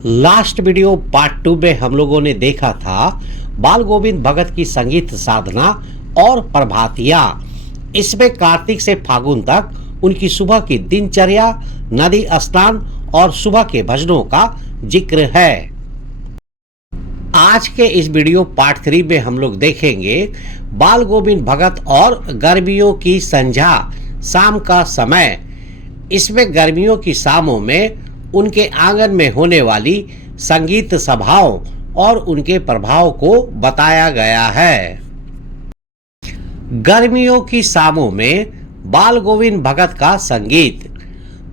Last video part 2 में हम लोगों ने देखा था बाल गोविंद भगत की संगीत साधना और प्रभातियां। इसमें कार्तिक से फागुन तक उनकी सुबह की दिनचर्या, नदी स्नान और सुबह के भजनों का जिक्र है। आज के इस वीडियो पार्ट 3 में हम लोग देखेंगे बाल गोविंद भगत और गर्मियों की संध्या, शाम का समय। इसमें गर्मियों की शामों में उनके आंगन में होने वाली संगीत सभाओं और उनके प्रभाव को बताया गया है। गर्मियों की शामों में बाल गोविंद भगत का संगीत।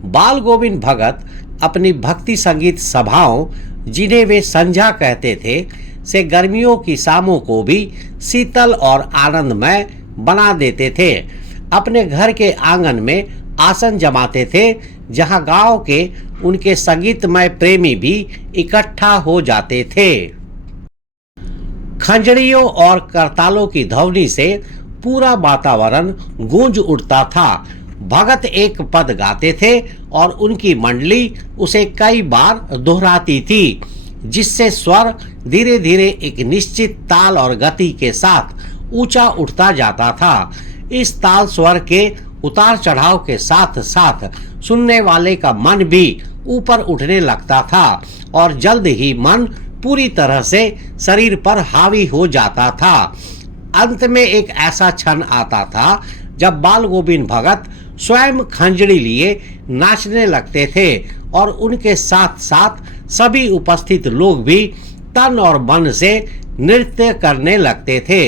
बाल गोविंद भगत अपनी भक्ति संगीत सभाओं, जिन्हें वे संध्या कहते थे, से गर्मियों की शामों को भी शीतल और आनंदमय बना देते थे। अपने घर के आंगन में आसन जमाते थे, जहां गांव के उनके संगीतमय प्रेमी भी इकट्ठा हो जाते थे। खंजड़ियों और करतालों की ध्वनि से पूरा वातावरण गूंज उठता था। भगत एक पद गाते थे और उनकी मंडली उसे कई बार दोहराती थी, जिससे स्वर धीरे धीरे एक निश्चित ताल और गति के साथ ऊंचा उठता जाता था। इस ताल स्वर के उतार चढ़ाव के साथ साथ सुनने वाले का मन भी ऊपर उठने लगता था और जल्द ही मन पूरी तरह से शरीर पर हावी हो जाता था। अंत में एक ऐसा क्षण आता था जब बाल गोविंद भगत स्वयं खंजड़ी लिए नाचने लगते थे और उनके साथ साथ सभी उपस्थित लोग भी तन और मन से नृत्य करने लगते थे।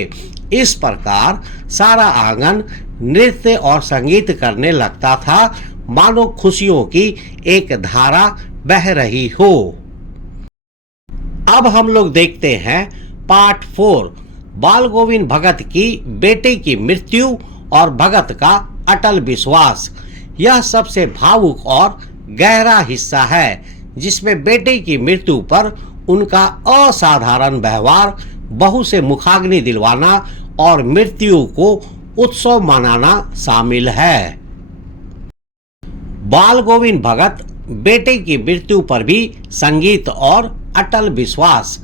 इस प्रकार सारा आंगन नृत्य और संगीत करने लगता था, मानो खुशियों की एक धारा बह रही हो। अब हम लोग देखते हैं पार्ट 4, बाल गोविंद भगत की बेटे की मृत्यु और भगत का अटल विश्वास। यह सबसे भावुक और गहरा हिस्सा है, जिसमें बेटे की मृत्यु पर उनका असाधारण व्यवहार, बहू से मुखाग्नि दिलवाना और मृत्यु को उत्सव मनाना शामिल है। बाल गोविंद भगत बेटे की मृत्यु पर भी संगीत और अटल विश्वास।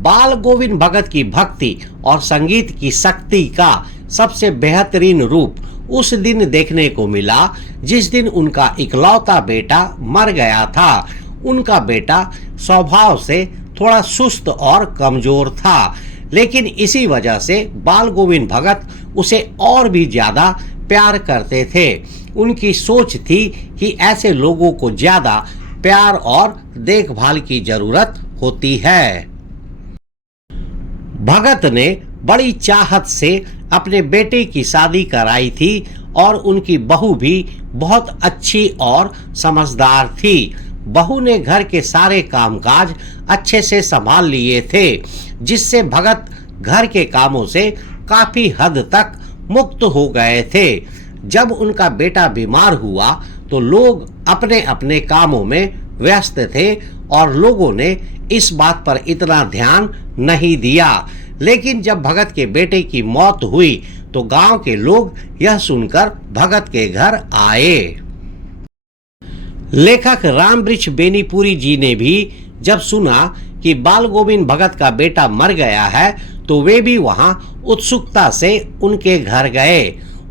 बाल गोविंद भगत की भक्ति और संगीत की शक्ति का सबसे बेहतरीन रूप उस दिन देखने को मिला जिस दिन उनका इकलौता बेटा मर गया था। उनका बेटा स्वभाव से थोड़ा सुस्त और कमजोर था, लेकिन इसी वजह से बाल गोविंद भगत उसे और भी ज्यादा प्यार करते थे। उनकी सोच थी कि ऐसे लोगों को ज्यादा प्यार और देखभाल की जरूरत होती है। भगत ने बड़ी चाहत से अपने बेटे की शादी कराई थी और उनकी बहू भी बहुत अच्छी और समझदार थी। बहू ने घर के सारे कामकाज अच्छे से संभाल लिए थे, जिससे भगत घर के कामों से काफी हद तक मुक्त हो गए थे। जब उनका बेटा बीमार हुआ तो लोग अपने अपने कामों में व्यस्त थे और लोगों ने इस बात पर इतना ध्यान नहीं दिया। लेकिन जब भगत के बेटे की मौत हुई तो गांव के लोग यह सुनकर भगत के घर आए। लेखक रामवृक्ष बेनीपुरी जी ने भी जब सुना कि बाल गोविंद भगत का बेटा मर गया है तो वे भी वहां उत्सुकता से उनके घर गए।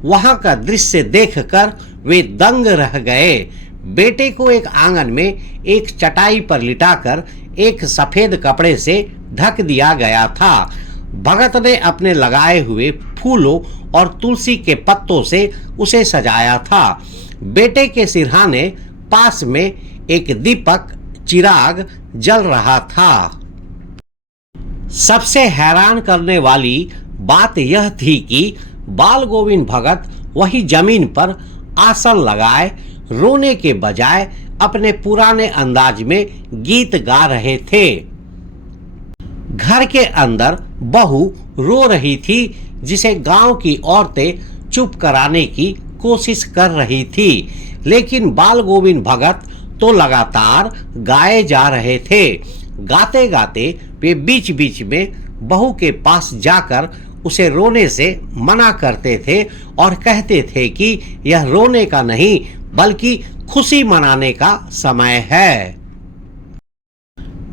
वहां का दृश्य देखकर वे दंग रह गए। बेटे को एक आंगन में एक चटाई पर लिटाकर एक सफेद कपड़े से ढक दिया गया था। भगत ने अपने लगाए हुए फूलों और तुलसी के पत्तों से उसे सजाया था। बेटे के सिरहाने पास में एक दीपक चिराग जल रहा था। सबसे हैरान करने वाली बात यह थी कि बाल गोविंद भगत वही जमीन पर आसन लगाए रोने के बजाय अपने पुराने अंदाज में गीत गा रहे थे। घर के अंदर बहू रो रही थी, जिसे गांव की औरतें चुप कराने की कोशिश कर रही थी, लेकिन बाल गोविंद भगत तो लगातार गाए जा रहे थे। गाते गाते वे बीच बीच में बहू के पास जाकर उसे रोने से मना करते थे और कहते थे कि यह रोने का नहीं बल्कि खुशी मनाने का समय है।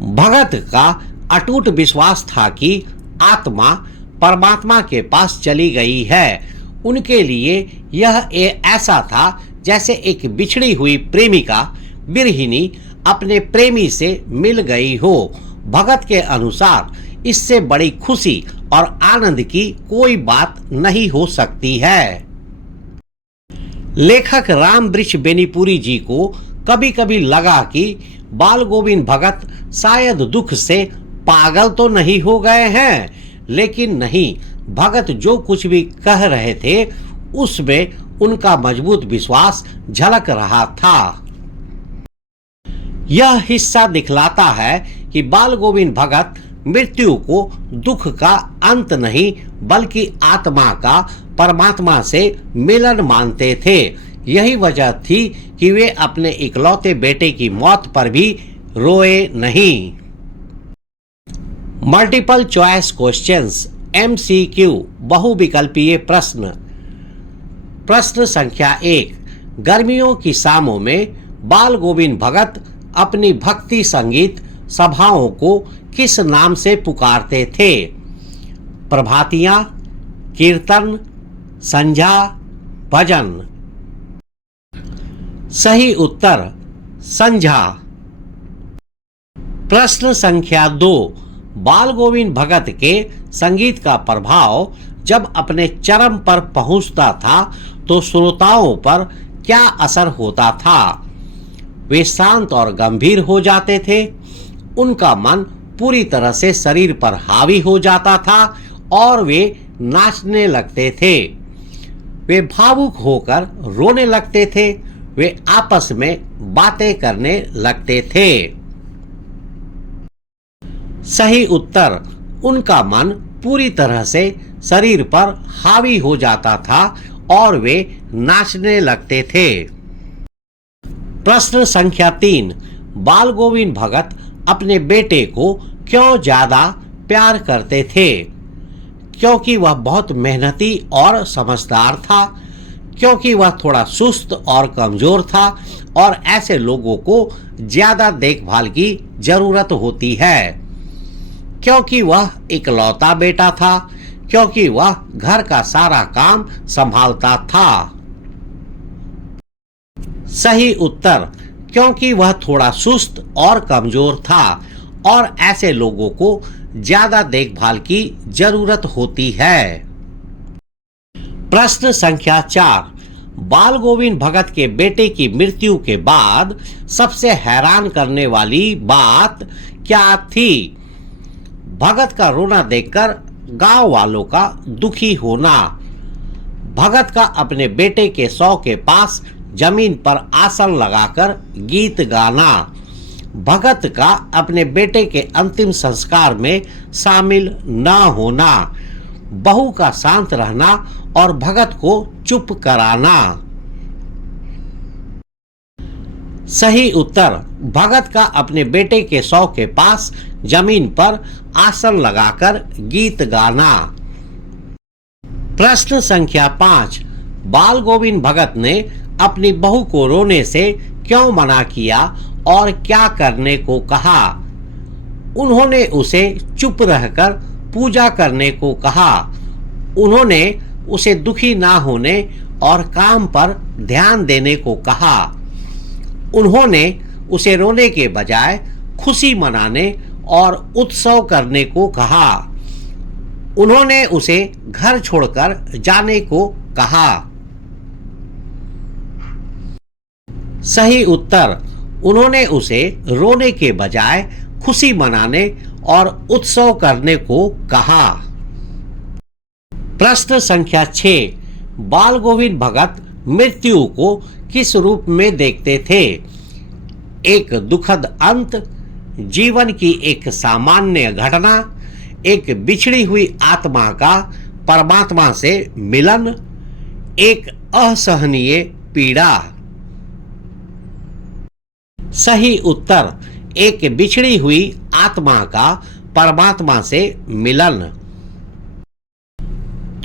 भगत का अटूट विश्वास था कि आत्मा परमात्मा के पास चली गई है। उनके लिए यह ऐसा था जैसे एक बिछड़ी हुई प्रेमिका बिरहिनी अपने प्रेमी से मिल गई हो। भगत के अनुसार इससे बड़ी खुशी और आनंद की कोई बात नहीं हो सकती है। लेखक राम वृक्ष बेनीपुरी जी को कभी कभी लगा कि बाल गोविंद भगत शायद दुख से पागल तो नहीं हो गए हैं, लेकिन नहीं, भगत जो कुछ भी कह रहे थे उसमें उनका मजबूत विश्वास झलक रहा था। यह हिस्सा दिखलाता है कि बाल गोविंद भगत मृत्यु को दुख का अंत नहीं बल्कि आत्मा का परमात्मा से मिलन मानते थे। यही वजह थी कि वे अपने इकलौते बेटे की मौत पर भी रोए नहीं। मल्टीपल चॉइस क्वेश्चंस MCQ बहुविकल्पीय प्रश्न। प्रश्न संख्या 1, गर्मियों की शामों में बाल गोविंद भगत अपनी भक्ति संगीत सभाओं को किस नाम से पुकारते थे? प्रभातियां, कीर्तन, संध्या, भजन। सही उत्तर संध्या। प्रश्न संख्या 2, बाल गोविंद भगत के संगीत का प्रभाव जब अपने चरम पर पहुंचता था तो श्रोताओं पर क्या असर होता था? वे शांत और गंभीर हो जाते थे, उनका मन पूरी तरह से शरीर पर हावी हो जाता था और वे नाचने लगते थे, वे भावुक होकर रोने लगते थे, वे आपस में बातें करने लगते थे। सही उत्तर, उनका मन पूरी तरह से शरीर पर हावी हो जाता था और वे नाचने लगते थे। प्रश्न संख्या 3, बाल गोविंद भगत अपने बेटे को क्यों ज्यादा प्यार करते थे? क्योंकि वह बहुत मेहनती और समझदार था, क्योंकि वह थोड़ा सुस्त और कमजोर था और ऐसे लोगों को ज्यादा देखभाल की जरूरत होती है, क्योंकि वह इकलौता बेटा था, क्योंकि वह घर का सारा काम संभालता था। सही उत्तर, क्योंकि वह थोड़ा सुस्त और कमजोर था और ऐसे लोगों को ज्यादा देखभाल की जरूरत होती है। प्रश्न संख्या 4, बाल गोविंद भगत के बेटे की मृत्यु के बाद सबसे हैरान करने वाली बात क्या थी? भगत का रोना देखकर गांव वालों का दुखी होना, भगत का अपने बेटे के शव के पास जमीन पर आसन लगाकर गीत गाना, भगत का अपने बेटे के अंतिम संस्कार में शामिल न होना, बहू का शांत रहना और भगत को चुप कराना। सही उत्तर, भगत का अपने बेटे के शव के पास जमीन पर आसन लगाकर गीत गाना। प्रश्न संख्या 5, बाल गोविंद भगत ने अपनी बहू को रोने से क्यों मना किया और क्या करने को कहा? उन्होंने उसे चुप रहकर पूजा करने को कहा, उन्होंने उसे दुखी ना होने और काम पर ध्यान देने को कहा, उन्होंने उसे रोने के बजाय खुशी मनाने और उत्सव करने को कहा, उन्होंने उसे घर छोड़कर जाने को कहा। सही उत्तर, उन्होंने उसे रोने के बजाय खुशी मनाने और उत्सव करने को कहा। प्रश्न संख्या 6, बाल गोविंद भगत मृत्यु को किस रूप में देखते थे? एक दुखद अंत, जीवन की एक सामान्य घटना, एक बिछड़ी हुई आत्मा का परमात्मा से मिलन, एक असहनीय पीड़ा। सही उत्तर, एक बिछड़ी हुई आत्मा का परमात्मा से मिलन।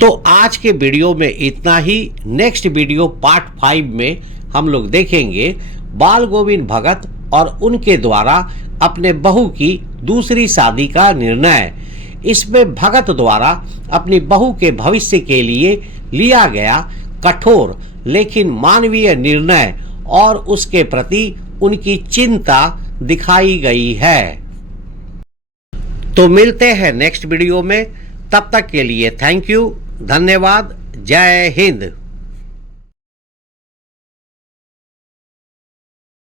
तो आज के वीडियो में इतना ही। नेक्स्ट वीडियो पार्ट 5 में हम लोग देखेंगे बाल गोविंद भगत और उनके द्वारा अपने बहू की दूसरी शादी का निर्णय। इसमें भगत द्वारा अपनी बहू के भविष्य के लिए लिया गया कठोर लेकिन मानवीय निर्णय और उसके प्रति उनकी चिंता दिखाई गई है। तो मिलते हैं नेक्स्ट वीडियो में, तब तक के लिए थैंक यू, धन्यवाद, जय हिंद।